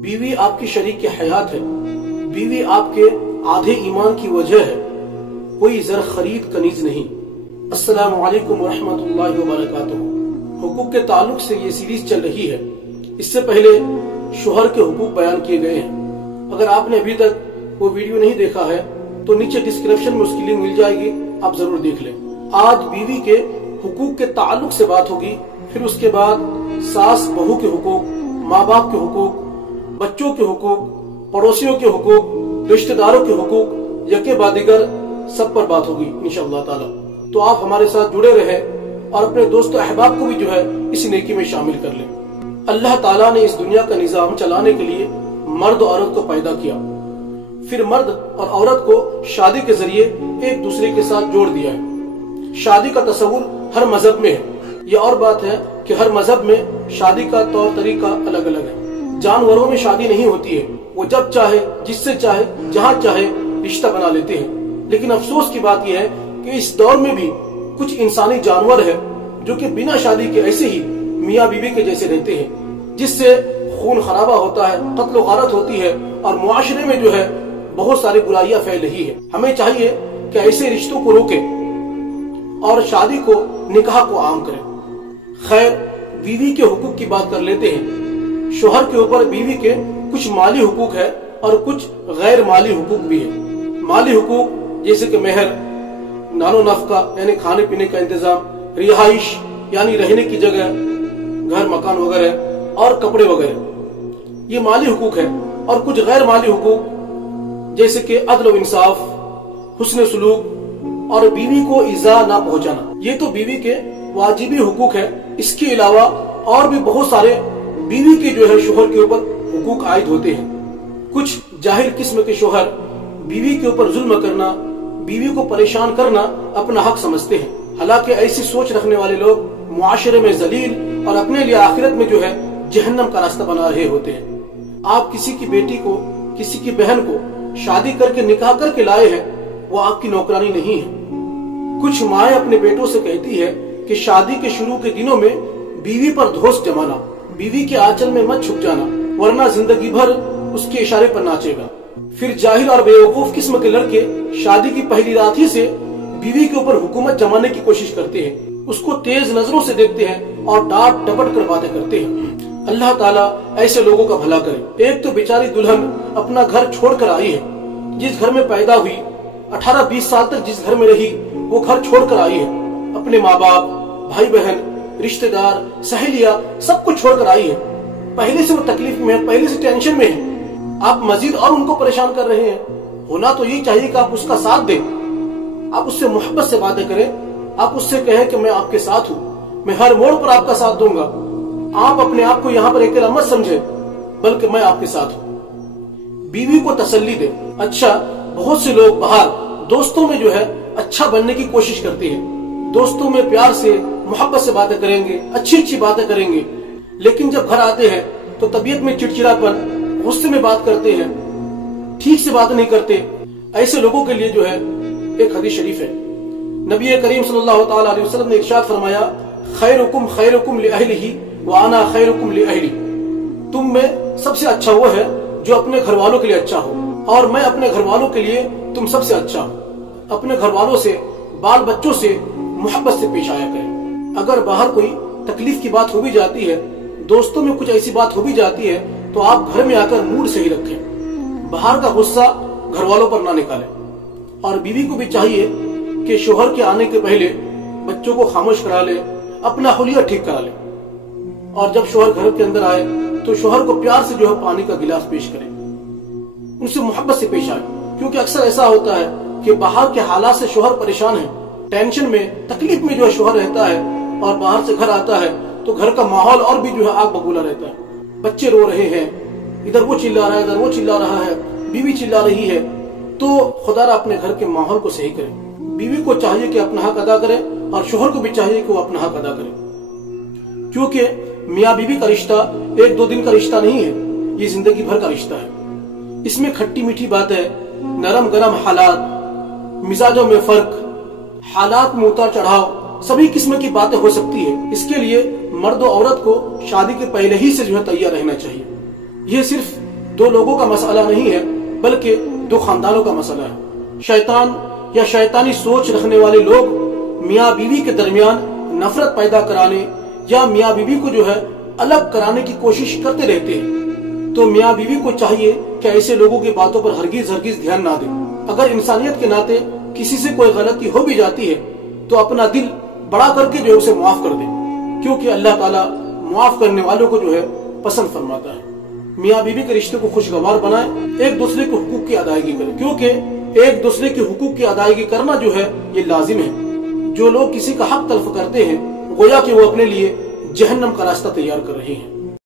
बीवी आपकी शरीक हयात है, बीवी आपके आधे ईमान की वजह है, कोई जर खरीद कनीज नहीं। अस्सलामु अलैकुम वरहमतुल्लाहि वबरकातुहू। हुकूक के ताल्लुक से ये सीरीज चल रही है। इससे पहले शोहर के हुकूक बयान किए गए हैं। अगर आपने अभी तक वो वीडियो नहीं देखा है तो नीचे डिस्क्रिप्शन में उसकी लिंक मिल जाएगी, आप जरूर देख लें। आज बीवी के हुकूक के ताल्लुक से बात होगी, फिर उसके बाद सास बहू के हुकूक, माँ बाप के हुकूक, बच्चों के हुकूक, पड़ोसियों के हुकूक, रिश्तेदारों के हुकूक, यके बादिगर सब पर बात होगी इंशाअल्लाह ताला। तो आप हमारे साथ जुड़े रहें और अपने दोस्तों अहबाब को भी जो है इस नेकी में शामिल कर लें। अल्लाह ताला ने इस दुनिया का निजाम चलाने के लिए मर्द और औरत को पैदा किया, फिर मर्द और औरत को शादी के जरिए एक दूसरे के साथ जोड़ दिया है। शादी का तस्वुर हर मजहब में है। ये और बात है कि हर मजहब में शादी का तौर तरीका अलग अलग है। जानवरों में शादी नहीं होती है, वो जब चाहे, जिससे चाहे, जहाँ चाहे रिश्ता बना लेते हैं। लेकिन अफसोस की बात यह है कि इस दौर में भी कुछ इंसानी जानवर है जो कि बिना शादी के ऐसे ही मियाँ बीवी के जैसे रहते हैं, जिससे खून खराबा होता है, कत्ल गारत होती है और मुआशरे में जो है बहुत सारी बुराइयां फैल रही है। हमें चाहिए कि ऐसे रिश्तों को रोकें और शादी को, निकाह को आम करें। खैर, बीवी के हुकूक की बात कर लेते हैं। शोहर के ऊपर बीवी के कुछ माली हुकूक है और कुछ गैर माली हुकूक भी है। माली हुकूक जैसे कि मेहर, नानो नफका यानी खाने पीने का इंतजाम, रिहाइश यानी रहने की जगह, घर मकान वगैरह और कपड़े वगैरह, ये माली हुकूक है। और कुछ गैर माली हुकूक जैसे कि अदल व इंसाफ, हुस्न सुलूक और बीवी को इज़ा ना पहुंचाना, ये तो बीवी के वाजिबी हुकूक है। इसके अलावा और भी बहुत सारे बीवी के जो है शोहर के ऊपर हुकूक आयद होते हैं। कुछ जाहिर किस्म के शोहर बीवी के ऊपर जुल्म करना, बीवी को परेशान करना अपना हक समझते हैं। हालांकि ऐसी सोच रखने वाले लोग मुआशरे में जलील और अपने लिए आखिरत में जो है जहन्नम का रास्ता बना रहे होते हैं। आप किसी की बेटी को, किसी की बहन को शादी करके निकाह करके लाए हैं, वो आपकी नौकरानी नहीं है। कुछ माएं अपने बेटों से कहती है कि शादी के शुरू के दिनों में बीवी पर धोस जमाना, बीवी के आंचल में मत छुप जाना, वरना जिंदगी भर उसके इशारे पर नाचेगा। फिर जाहिल और बेवकूफ किस्म के लड़के शादी की पहली रात ही से बीवी के ऊपर हुकूमत जमाने की कोशिश करते हैं, उसको तेज नजरों से देखते हैं और डांट डपट कर बातें करते हैं। अल्लाह ताला ऐसे लोगों का भला करे। एक तो बेचारी दुल्हन अपना घर छोड़कर आई है, जिस घर में पैदा हुई, 18-20 साल तक जिस घर में रही, वो घर छोड़कर आई है। अपने माँ बाप, भाई बहन, रिश्तेदार, सहेलियां सब कुछ छोड़कर आई है। पहले से वो तकलीफ में है, पहले से टेंशन में है। आप मजीद और उनको परेशान कर रहे हैं। होना तो यही चाहिए कि आप उसका साथ दें, आप उससे मोहब्बत से बातें करें, आप उससे कहें कि मैं आपके साथ हूँ, मैं हर मोड़ पर आपका साथ दूंगा। आप अपने आप को यहाँ पर अकेला मत समझे, बल्कि मैं आपके साथ हूँ। बीवी को तसल्ली दे। अच्छा, बहुत से लोग बाहर दोस्तों में जो है अच्छा बनने की कोशिश करते हैं। दोस्तों में प्यार से, मोहब्बत से बातें करेंगे, अच्छी अच्छी बातें करेंगे, लेकिन जब घर आते हैं तो तबीयत में चिड़चिड़ापन, गुस्से में बात करते हैं, ठीक से बात नहीं करते। ऐसे लोगों के लिए जो है एक हदीस शरीफ है, नबी करीम सल्लल्लाहु ताला अलैहि वसल्लम ने इरशाद फरमाया, खैरुकुम खैरुकुम लिअहलिही व अना खैरुकुम लिअहली। तुम में सबसे अच्छा वो है जो अपने घर वालों के लिए अच्छा हो, और मैं अपने घर वालों के लिए तुम सबसे अच्छा हो। अपने घर वालों से, बाल बच्चों से मोहब्बत से पेश आया करें। अगर बाहर कोई तकलीफ की बात हो भी जाती है, दोस्तों में कुछ ऐसी बात हो भी जाती है, तो आप घर में आकर मूड सही रखें। बाहर का गुस्सा घर वालों पर ना निकालें। और बीवी को भी चाहिए कि शोहर के आने के पहले बच्चों को खामोश करा ले, अपना हुलिया ठीक करा ले, और जब शोहर घर के अंदर आए तो शोहर को प्यार से जो है पानी का गिलास पेश करें, उनसे मोहब्बत से पेश आए। क्योंकि अक्सर ऐसा होता है कि बाहर के हालात से शोहर परेशान है, टेंशन में, तकलीफ में जो है शोहर रहता है, और बाहर से घर आता है तो घर का माहौल और भी जो है आग बबूला रहता है। बच्चे रो रहे हैं, इधर वो चिल्ला रहा है, इधर वो चिल्ला रहा है, बीवी चिल्ला रही है। तो खुदारा अपने घर के माहौल को सही करें। बीवी को चाहिए कि अपना हक अदा करे और शोहर को भी चाहिए कि वो अपना हक अदा करे। क्योंकि मियाँ बीवी का रिश्ता 1-2 दिन का रिश्ता नहीं है, ये जिंदगी भर का रिश्ता है। इसमें खट्टी मीठी बातें, नरम गरम हालात, मिजाजों में फर्क, हालात में उतार चढ़ाव, सभी किस्म की बातें हो सकती है। इसके लिए मर्द और औरत को शादी के पहले ही से जो है तैयार रहना चाहिए। ये सिर्फ दो लोगों का मसला नहीं है बल्कि दो खानदानों का मसला है। शैतान या शैतानी सोच रखने वाले लोग मियाँ बीवी के दरमियान नफरत पैदा कराने या मियाँ बीवी को जो है अलग कराने की कोशिश करते रहते हैं। तो मियाँ बीवी को चाहिए कि ऐसे लोगों की बातों पर हरगिज ध्यान ना दें। अगर इंसानियत के नाते किसी से कोई गलती हो भी जाती है तो अपना दिल बड़ा करके जो है उसे माफ कर दे, क्योंकि अल्लाह ताला माफ करने वालों को जो है पसंद फरमाता है। मियाँ बीवी के रिश्ते को खुशगवार बनाए, एक दूसरे के हुकूक की अदायगी करें, क्योंकि एक दूसरे के हुकूक की अदायगी करना जो है ये लाजिम है। जो लोग किसी का हक तलफ करते हैं गोया कि वो अपने लिए जहन्नम का रास्ता तैयार कर रहे हैं।